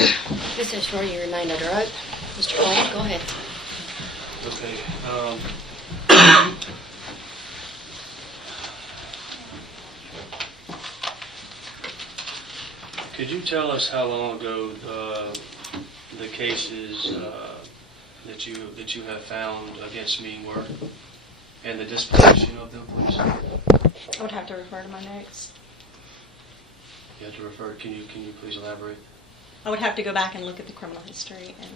This is where you remain under oath. Mr. Holm, go ahead. Okay. Could you tell us how long ago the cases that you have found against me were, and the disposition of them, please? I would have to refer to my notes. You have to refer. Can you please elaborate? I would have to go back and look at the criminal history and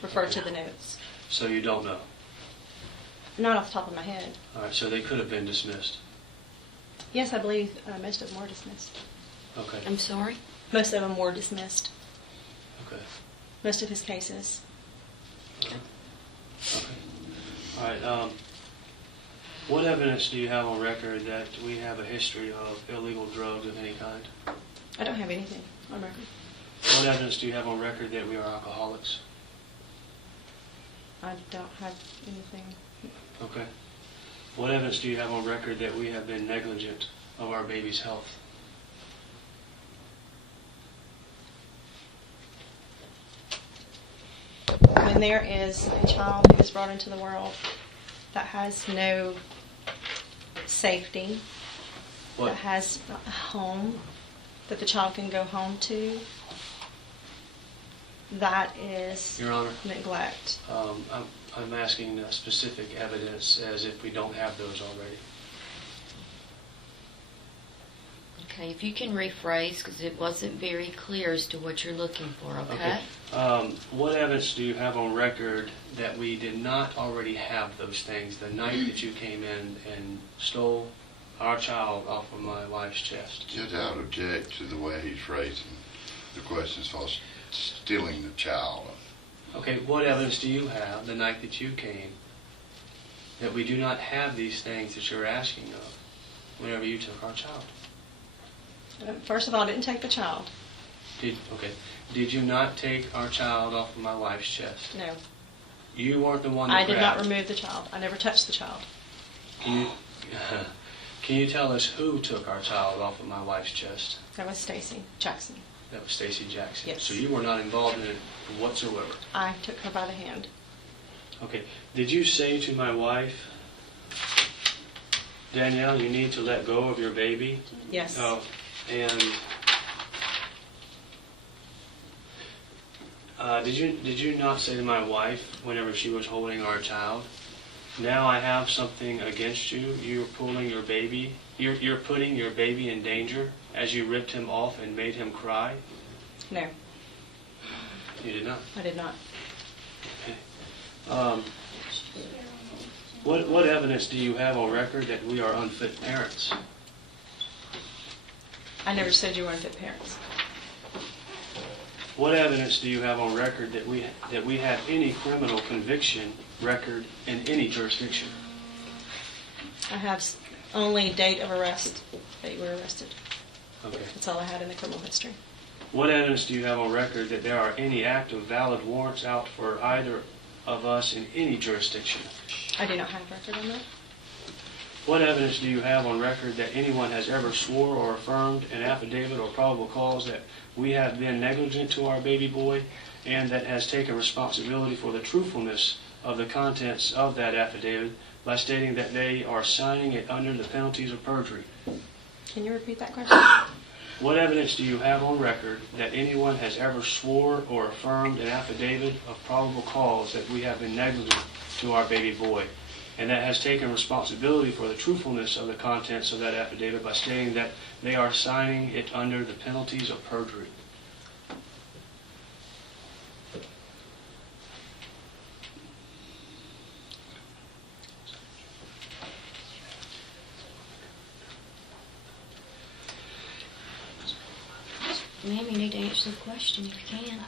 refer Okay. to the notes. So you don't know. Not off the top of my head. All right. So they could have been dismissed. Yes, I believe most of them were dismissed. Okay. I'm sorry? Most of them were dismissed. Okay. Most of his cases. Okay. All right. What evidence do you have on record that we have a history of illegal drugs of any kind? I don't have anything on record. What evidence do you have on record that we are alcoholics? I don't have anything. Okay. What evidence do you have on record that we have been negligent of our baby's health? When there is a child who is brought into the world that has no safety, What? that has a home that the child can go home to, that is Your Honor, neglect. I'm asking specific evidence as if we don't have those already. Okay, if you can rephrase, because it wasn't very clear as to what you're looking for, okay? What evidence do you have on record that we did not already have those things the night that you came in and stole our child off of my wife's chest? Judge, I would object to the way he's phrasing the questions for stealing the child. Okay, what evidence do you have the night that you came that we do not have these things that you're asking of whenever you took our child? First of all, I didn't take the child. Did you not take our child off of my wife's chest? No. You weren't the one that I did not grabbed. remove the child. I never touched the child. Can you tell us who took our child off of my wife's chest? That was Stacy Jackson. That was Stacy Jackson. Yes. So you were not involved in it whatsoever. I took her by the hand. Okay. Did you say to my wife, Danielle, you need to let go of your baby? Yes. Oh, and did you not say to my wife whenever she was holding our child, now I have something against you. You're pulling your baby. You're putting your baby in danger as you ripped him off and made him cry? No, You did not. I did not. Okay. What evidence do you have on record that we are unfit parents? I never said you were unfit parents. What evidence do you have on record that we have any criminal conviction record in any jurisdiction? I have only date of arrest, that you were arrested. Okay. That's all I had in the criminal history. What evidence do you have on record that there are any active valid warrants out for either of us in any jurisdiction? I do not have record on that. What evidence do you have on record that anyone has ever swore or affirmed an affidavit or probable cause that we have been negligent to our baby boy and that has taken responsibility for the truthfulness of the contents of that affidavit by stating that they are signing it under the penalties of perjury? Can you repeat that question? What evidence do you have on record that anyone has ever swore or affirmed an affidavit of probable cause that we have been negligent to our baby boy and that has taken responsibility for the truthfulness of the contents of that affidavit by stating that they are signing it under the penalties of perjury? Ma'am, you need to answer the question if you can.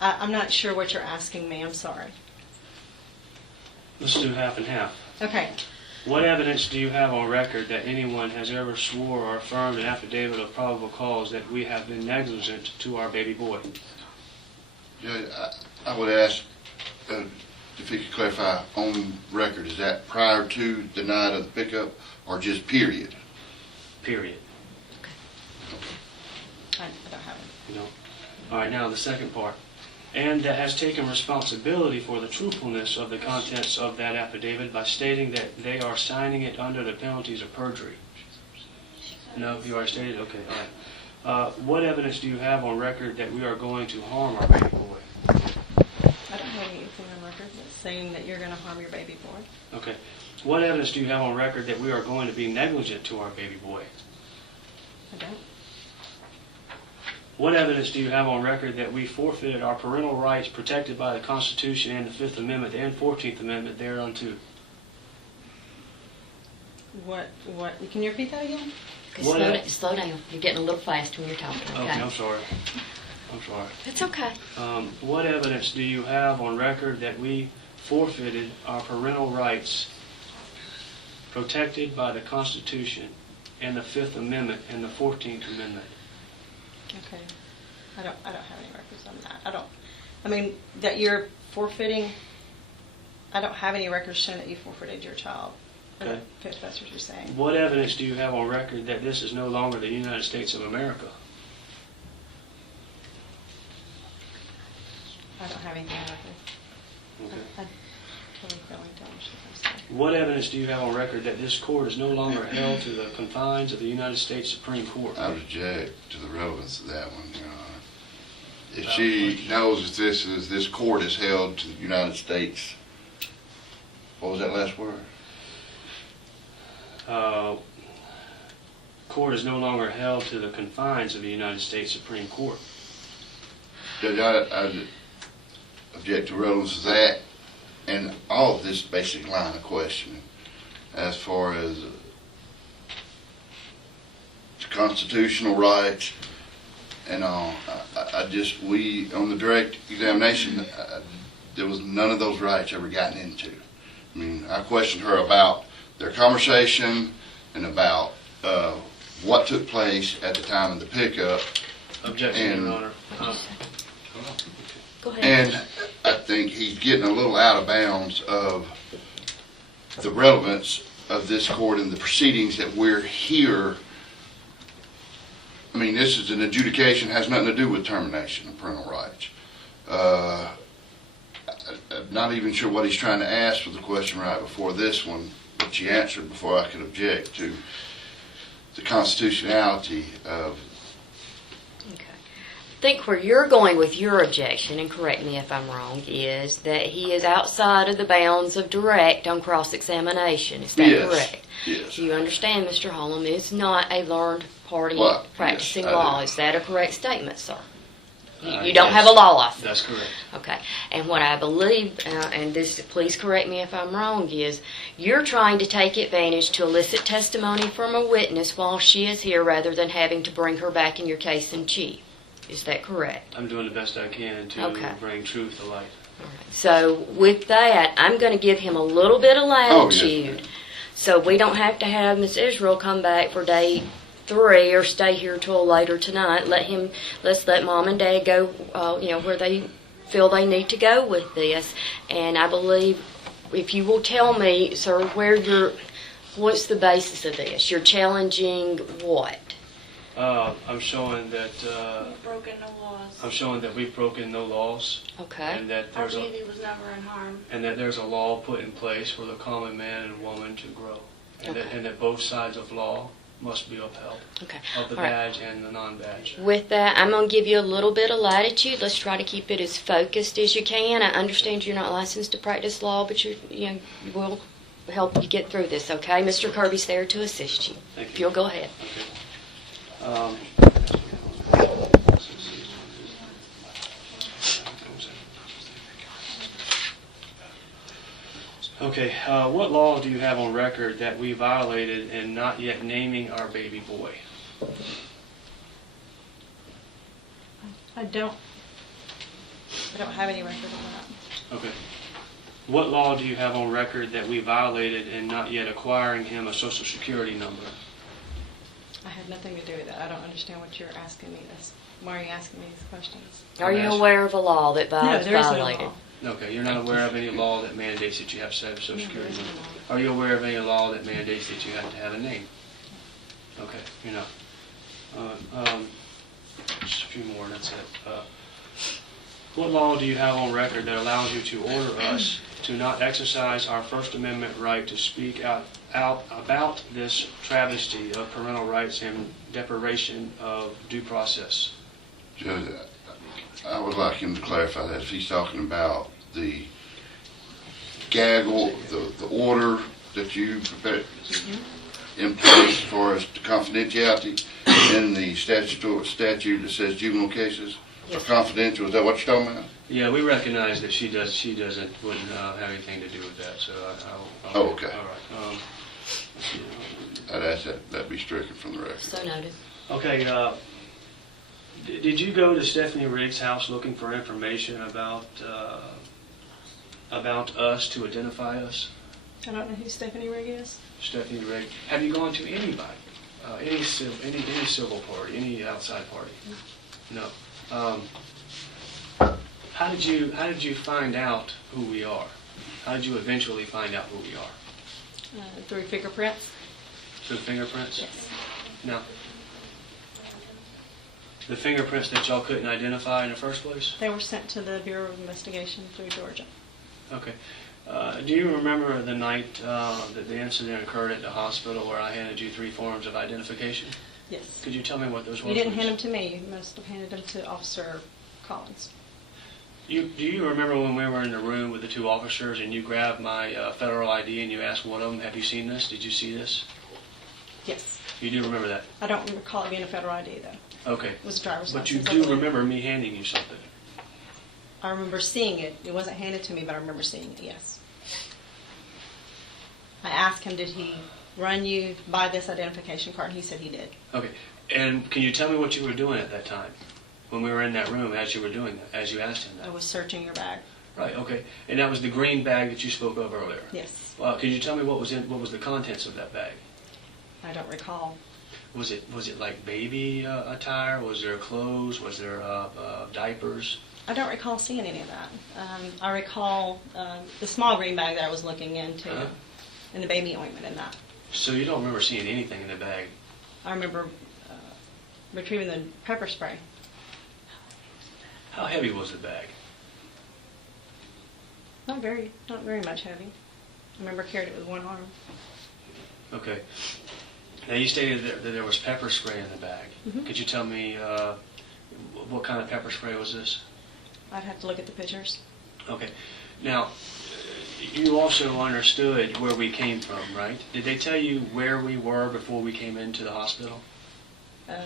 I'm not sure what you're asking me. I'm sorry. Let's do half and half. Okay. What evidence do you have on record that anyone has ever swore or affirmed an affidavit of probable cause that we have been negligent to our baby boy? Judge, I would ask if you could clarify on record, is that prior to the night of the pickup or just period? Period. I don't have it. You don't? All right, now the second part. And that has taken responsibility for the truthfulness of the contents of that affidavit by stating that they are signing it under the penalties of perjury. No, you already stated? Okay, all right. What evidence do you have on record that we are going to harm our baby boy? I don't have anything on record that's saying that you're going to harm your baby boy. Okay. What evidence do you have on record that we are going to be negligent to our baby boy? I don't. What evidence do you have on record that we forfeited our parental rights protected by the Constitution and the Fifth Amendment and 14th Amendment thereunto? What, can you repeat that again? Okay, slow down. You're getting a little fast when you're talking, okay? Okay, I'm sorry. It's okay. What evidence do you have on record that we forfeited our parental rights protected by the Constitution and the Fifth Amendment and the 14th Amendment? Okay. I don't have any records on that. I mean, that you're forfeiting, I don't have any records showing that you forfeited your child. Okay. If that's what you're saying. What evidence do you have on record that this is no longer the United States of America? I don't have anything on record. Okay. I totally failing to understand what I'm saying. What evidence do you have on record that this court is no longer held to the confines of the United States Supreme Court? I object to the relevance of that one, Your Honor. If she knows that this court is held to the United States, what was that last word? Court is no longer held to the confines of the United States Supreme Court. Judge, I object to relevance of that and all of this basic line of questioning as far as constitutional rights and all. We, on the direct examination, there was none of those rights ever gotten into. I mean, I questioned her about their conversation and about what took place at the time of the pickup. Objection, Your Honor. Go ahead. And I think he's getting a little out of bounds of the relevance of this court and the proceedings that we're here. I mean, this is an adjudication, has nothing to do with termination of parental rights. I'm not even sure what he's trying to ask for the question right before this one, but she answered before I could object to the constitutionality of. Okay. I think where you're going with your objection, and correct me if I'm wrong, is that he is outside of the bounds of direct on cross-examination. Is that correct? Yes. Do you understand, Mr. Holm is not a learned party Well, practicing yes, I law? do. Is that a correct statement, sir? You Yes, don't have a law license. That's correct. Okay. And what I believe, and this, please correct me if I'm wrong, is you're trying to take advantage to elicit testimony from a witness while she is here rather than having to bring her back in your case in chief. Is that correct? I'm doing the best I can to Okay. bring truth to light. All right. So with that, I'm going to give him a little bit of latitude. Oh, yes, so we don't have to have Miss Israel come back for day 3 or stay here till later tonight. Let's let mom and dad go, where they feel they need to go with this. And I believe, if you will tell me, sir, what's the basis of this? You're challenging what? I'm showing that We've broken no laws. I'm showing that we've broken no laws, Okay. and that Our there's baby was never in harm. a law put in place for the common man and woman to grow, and Okay. that both sides of law must be upheld, Okay. of the All right. badge and the non-badge. With that, I'm going to give you a little bit of latitude. Let's try to keep it as focused as you can. I understand you're not licensed to practice law, but we'll help you get through this, okay? Mr. Kirby's there to assist you. Thank you. If you'll go ahead. Okay, what law do you have on record that we violated in not yet naming our baby boy? I don't have any record on that. Okay. What law do you have on record that we violated in not yet acquiring him a social security number? I have nothing to do with that. I don't understand what you're asking me. Why are you asking me these questions? Are you aware of a law that No, there is no violated? law. Okay, you're not aware of any law that mandates that you have to have a social No, security there is number? no Are you aware of any law that mandates that you have to have a name? Okay, you're not. mindset. What law do you have on record that allows you to order us to not exercise our First Amendment right to speak out about this travesty of parental rights and deprivation of due process? Judge, I would like him to clarify that. If he's talking about the gaggle, the order that you prepared in place for us to confidentiality in the statute that says juvenile cases are confidential, is that what you're talking about? Yeah, we recognize that wouldn't have anything to do with that, so Oh, okay. All right. I'd ask that be stricken from the record. So noted. Okay, did you go to Stephanie Riggs' house looking for information about us to identify us? I don't know who Stephanie Rigg is. Stephanie Riggs. Have you gone to anybody? Any civil party, any outside party? No. How did you find out who we are? How did you eventually find out who we are? Through fingerprints. Through fingerprints? Yes. Now, the fingerprints that y'all couldn't identify in the first place? They were sent to the Bureau of Investigation through Georgia. Okay. Do you remember the night that the incident occurred at the hospital where I handed you 3 forms of identification? Yes. Could you tell me what those were? You didn't please? hand them to me. You must have handed them to Officer Collins. Do you remember when we were in the room with the 2 officers and you grabbed my federal ID and you asked one of them, have you seen this? Did you see this? Yes. You do remember that? I don't recall it being a federal ID, though. Okay. It was a driver's But you license. I do believe. remember me handing you something? I remember seeing it. It wasn't handed to me, but I remember seeing it, yes. I asked him, did he run you by this identification card? And he said he did. Okay. And can you tell me what you were doing at that time? When we were in that room as you were doing that, as you asked him I that? was searching your bag. Right, okay. And that was the green bag that you spoke of earlier? Yes. Could you tell me what was the contents of that bag? I don't recall. Was it like baby attire? Was there clothes? Was there diapers? I don't recall seeing any of that. I recall the small green bag that I was looking into, Uh-huh. and the baby ointment in that. So you don't remember seeing anything in the bag? I remember retrieving the pepper spray. How heavy was the bag? Not very much heavy. I remember carried it with one arm. Okay. Now you stated that there was pepper spray in the bag. Mhm. Could you tell me what kind of pepper spray was this? I'd have to look at the pictures. Okay. Now, you also understood where we came from, right? Did they tell you where we were before we came into the hospital?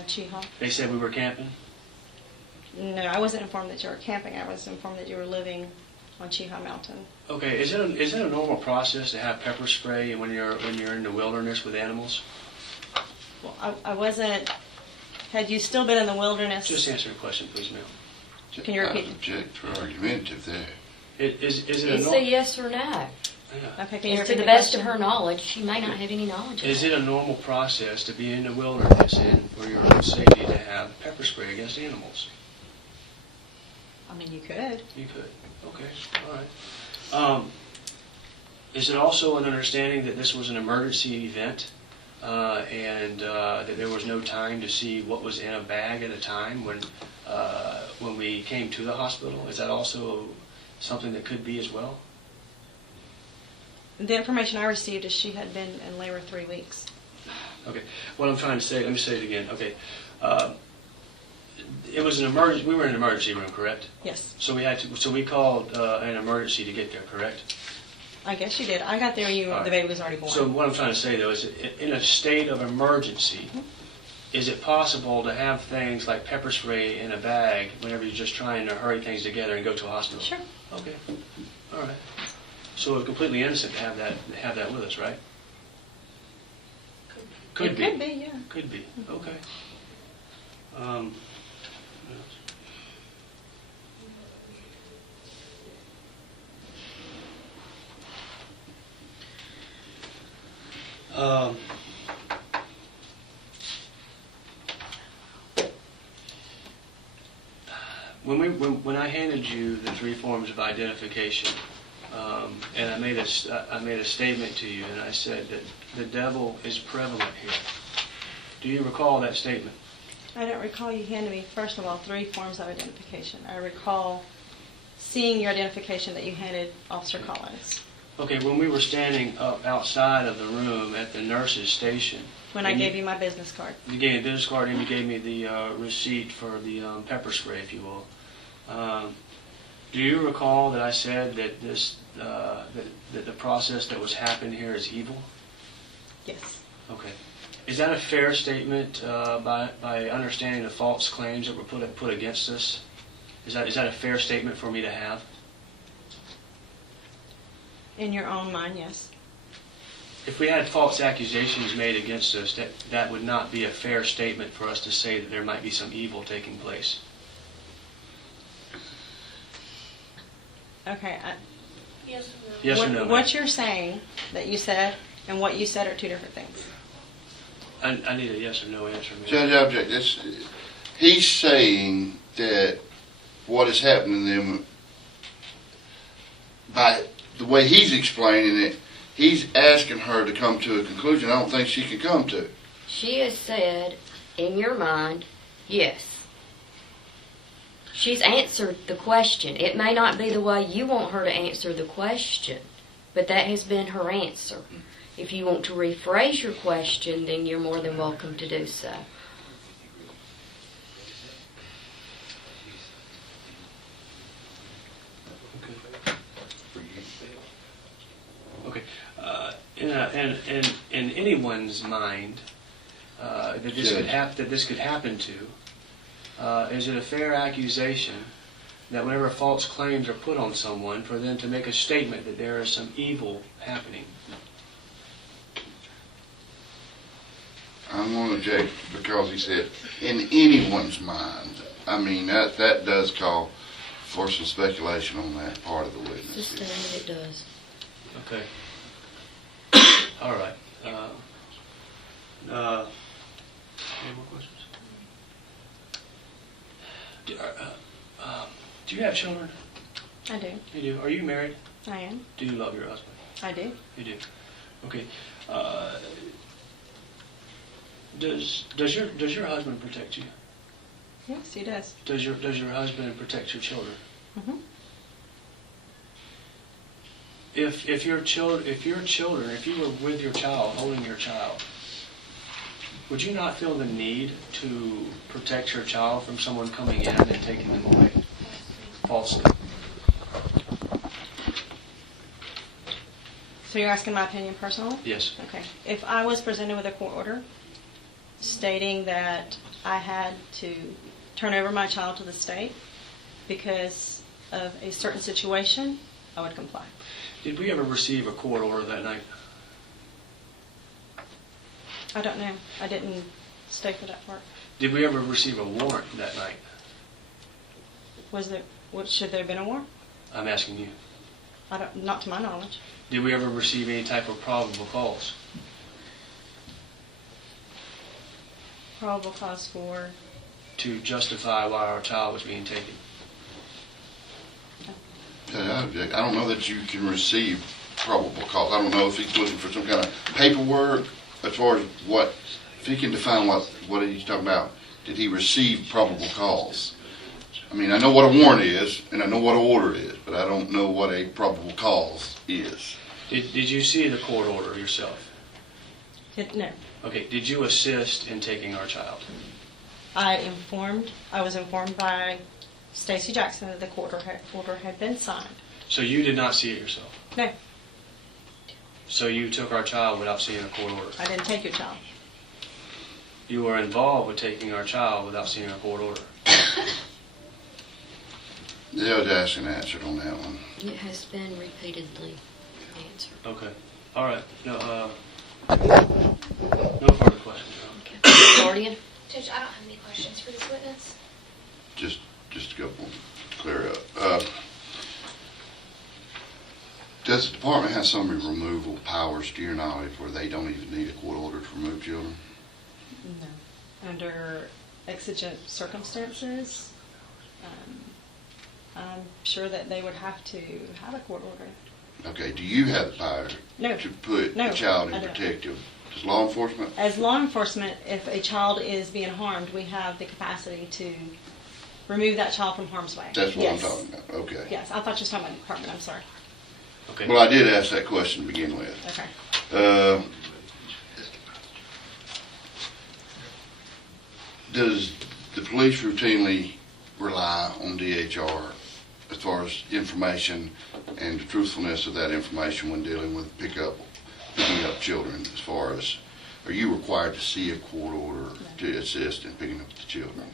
Cheehaw. They said we were camping? No, I wasn't informed that you were camping. I was informed that you were living on Cheehaw Mountain. Okay. Is it a normal process to have pepper spray when you're in the wilderness with animals? Well, I wasn't. Had you still been in the wilderness? Just answer the question, please, ma'am. Can you repeat? I object for argumentative there. Is it a It's a yes or no. Yeah. Okay, can you It's repeat to the the best of question? her knowledge. She may not have any knowledge of Is it. it a normal process to be in the wilderness and for your own safety to have pepper spray against animals? I mean, you could. You could. Okay. All right. Is it also an understanding that this was an emergency event and that there was no time to see what was in a bag at a time when we came to the hospital? Is that also something that could be as well? The information I received is she had been in labor 3 weeks. Okay. What I'm trying to say, let me say it again. Okay. It was an emergency. We were in an emergency room, correct? Yes, So we called an emergency to get there, correct? I guess you did. I got there when All right. the baby was already born. So what I'm trying to say though is, in a state of emergency, is it possible to have things like pepper spray in a bag whenever you're just trying to hurry things together and go to a hospital? Sure. Okay. All right. So it's completely innocent to have that with us, right? Could It be. could be, yeah. Could be. Okay. When I handed you the 3 forms of identification, and I made a statement to you, and I said that the devil is prevalent here. Do you recall that statement? I don't recall you handing me, first of all, 3 forms of identification. I recall seeing your identification that you handed Officer Collins. Okay, when we were standing up outside of the room at the nurse's station. When I gave you my business card. You gave me a business card and you gave me the receipt for the pepper spray, if you will. Do you recall that I said that that the process that was happening here is evil? Yes. Okay. Is that a fair statement by understanding the false claims that were put against us? Is that a fair statement for me to have? In your own mind, yes. If we had false accusations made against us, that would not be a fair statement for us to say that there might be some evil taking place. Okay. Yes or no? Yes or no? What you're saying that you said and what you said are 2 different things. I need a yes or no answer, ma'am. Judge, object. He's saying that what is happening to them, by the way he's explaining it, he's asking her to come to a conclusion I don't think she can come to. She has said, in your mind, yes. She's answered the question. It may not be the way you want her to answer the question, but that has been her answer. If you want to rephrase your question, then you're more than welcome to do so. Okay. In anyone's mind that this could happen to, is it a fair accusation that whenever false claims are put on someone, for them to make a statement that there is some evil happening? I'm going to object because he said, in anyone's mind. I mean, that does call for some speculation on that part of the witness. Just that it does. Okay. All right. Any more questions? Do you have children? I do. You do. Are you married? I am. Do you love your husband? I do. You do. Okay. Does your husband protect you? Yes, he does. Does your husband protect your children? Mm-hmm. If you were with your child, holding your child, would you not feel the need to protect your child from someone coming in and taking them away falsely? So you're asking my opinion personally? Yes. Okay. If I was presented with a court order stating that I had to turn over my child to the state because of a certain situation, I would comply. Did we ever receive a court order that night? I don't know. I didn't stay for that part. Did we ever receive a warrant that night? Should there have been a warrant? I'm asking you. Not to my knowledge. Did we ever receive any type of probable cause? Probable cause for? To justify why our child was being taken? I object. I don't know that you can receive probable cause. I don't know if he's looking for some kind of paperwork as far as if he can define what he's talking about. Did he receive probable cause? I mean, I know what a warrant is, and I know what an order is, but I don't know what a probable cause is. Did you see the court order yourself? No. Okay, did you assist in taking our child? I was informed by Stacy Jackson that the court order had been signed. So you did not see it yourself? No, So you took our child without seeing a court order? I didn't take your child. You were involved with taking our child without seeing a court order? The judge asked and answered on that one. It has been repeatedly answered. Okay. All right. No further questions. Okay. Guardian? Judge, I don't have any questions for this witness. Just a couple to clear up. Does the department have some removal powers, to your knowledge, where they don't even need a court order to remove children? No. Under exigent circumstances, I'm sure that they would have to have a court order. Okay, do you have the power No. to put No, the child I in don't. protective As law enforcement? As law enforcement, if a child is being harmed, we have the capacity to remove that child from harm's way. That's what Yes. I'm talking about, okay. Yes, I thought you were talking about the department, I'm sorry. Okay. Well, I did ask that question to begin with. Okay. Does the police routinely rely on DHR as far as information and the truthfulness of that information when dealing with picking up children? As far as, are you required to see a court order to assist in picking up the children?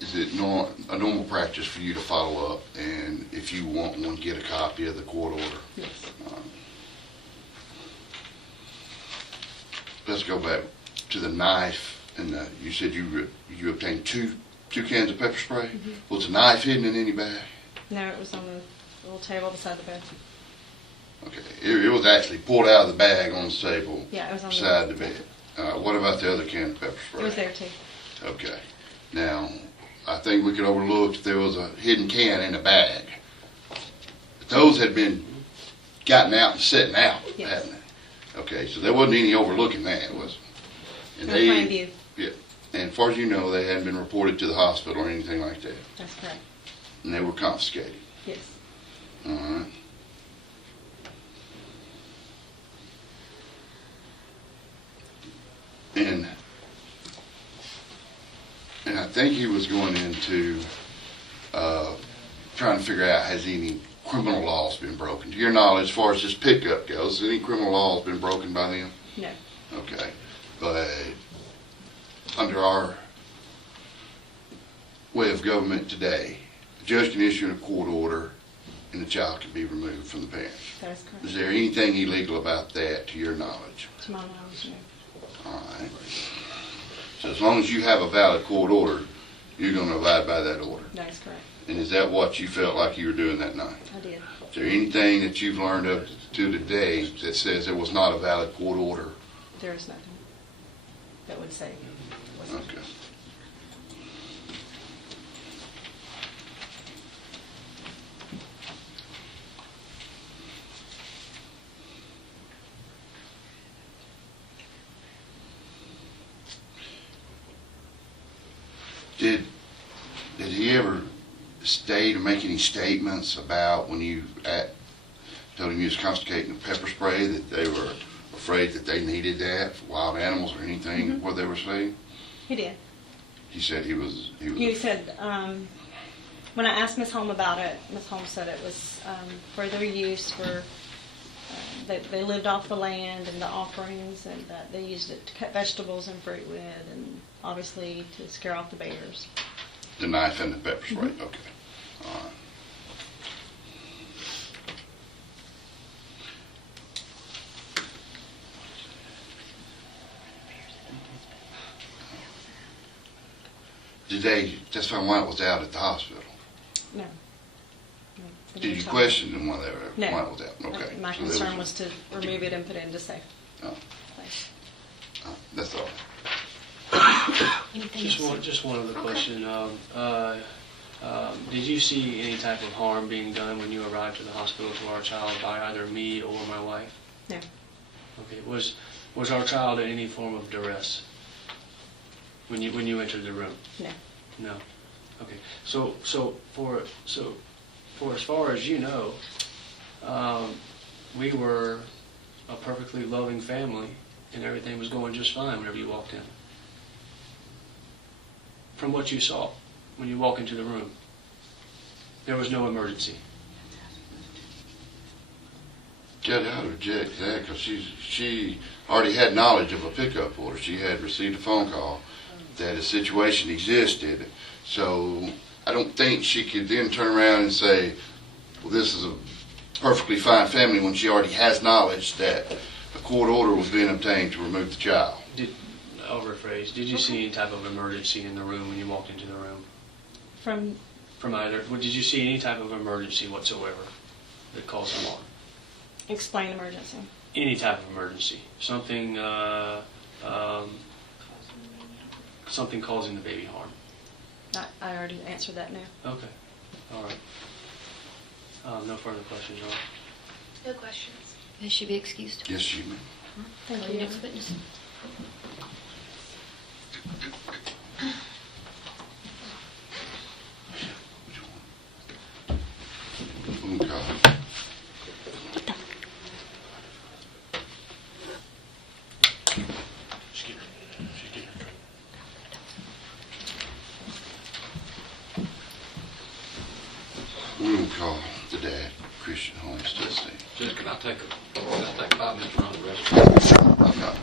Is it a normal practice for you to follow up, and if you want one, get a copy of the court order? Yes. Let's go back to the knife, and you said you obtained two cans of pepper spray. Mm-hmm. Was the knife hidden in any bag? No, it was on the little table beside the bed. Okay, it was actually pulled out of the bag on the table Yeah, it was on beside the bed. What about the other can of pepper spray? It was there too. Okay. Now, I think we could overlook if there was a hidden can in a bag. But those had been gotten out and sitting out, Yes. hadn't they? Okay, so there wasn't any overlooking that, was there? In plain view. Yeah. And as far as you know, they hadn't been reported to the hospital or anything like that. That's correct. And they were confiscated. Yes. All right. And I think he was going into trying to figure out, has any criminal laws been broken? To your knowledge, as far as this pickup goes, has any criminal laws been broken by them? No. Okay. But under our way of government today, a judge can issue a court order and the child can be removed from the parents. That is correct. Is there anything illegal about that, to your knowledge? To my knowledge, no. All right. So as long as you have a valid court order, you're going to abide by that order. That is correct. And is that what you felt like you were doing that night? I did. Is there anything that you've learned up to today that says there was not a valid court order? There is nothing that would say it wasn't. Okay. Did he ever state or make any statements about when you told him you was confiscating the pepper spray that they were afraid that they needed that for wild animals or anything? Mm-hmm. What they were saying? He did. He said he was. He said, when I asked Ms. Holm about it, Ms. Holm said it was for their use, for they lived off the land and the offerings, and that they used it to cut vegetables and fruit with, and obviously to scare off the bears. The knife and the pepper spray. Mm-hmm. Okay. All right. Did they testify why it was out at the hospital? No. No. Did you question them while they were No. why it was out? Okay. My So there concern was to remove it and put it into safe Oh, place. that's all. Anything Just else? one other question. Did you see any type of harm being done when you arrived to the hospital to our child by either me or my wife? No. Okay. Was our child in any form of duress when you entered the room? No. No. Okay. So for as far as you know, we were a perfectly loving family, and everything was going just fine whenever you walked in. From what you saw when you walk into the room, there was no emergency. Judge, I would object to that because she already had knowledge of a pickup order. She had received a phone call that a situation existed. So I don't think she could then turn around and say, well, this is a perfectly fine family when she already has knowledge that a court order was being obtained to remove the child. I'll rephrase. Did you see any type of emergency in the room when you walked into the room? From Either, did you see any type of emergency whatsoever that caused alarm? explain emergency. Any type of emergency, something causing the baby harm. I already answered that now. Okay, all right. No further questions, all right? No questions. May she be excused? Yes, you may. Thank Call you. your next witness. Phone call. She's getting her. We'll call the dad, Christian Holmes, to the stand. Judge, can I take 5 minutes around the rest? I'm not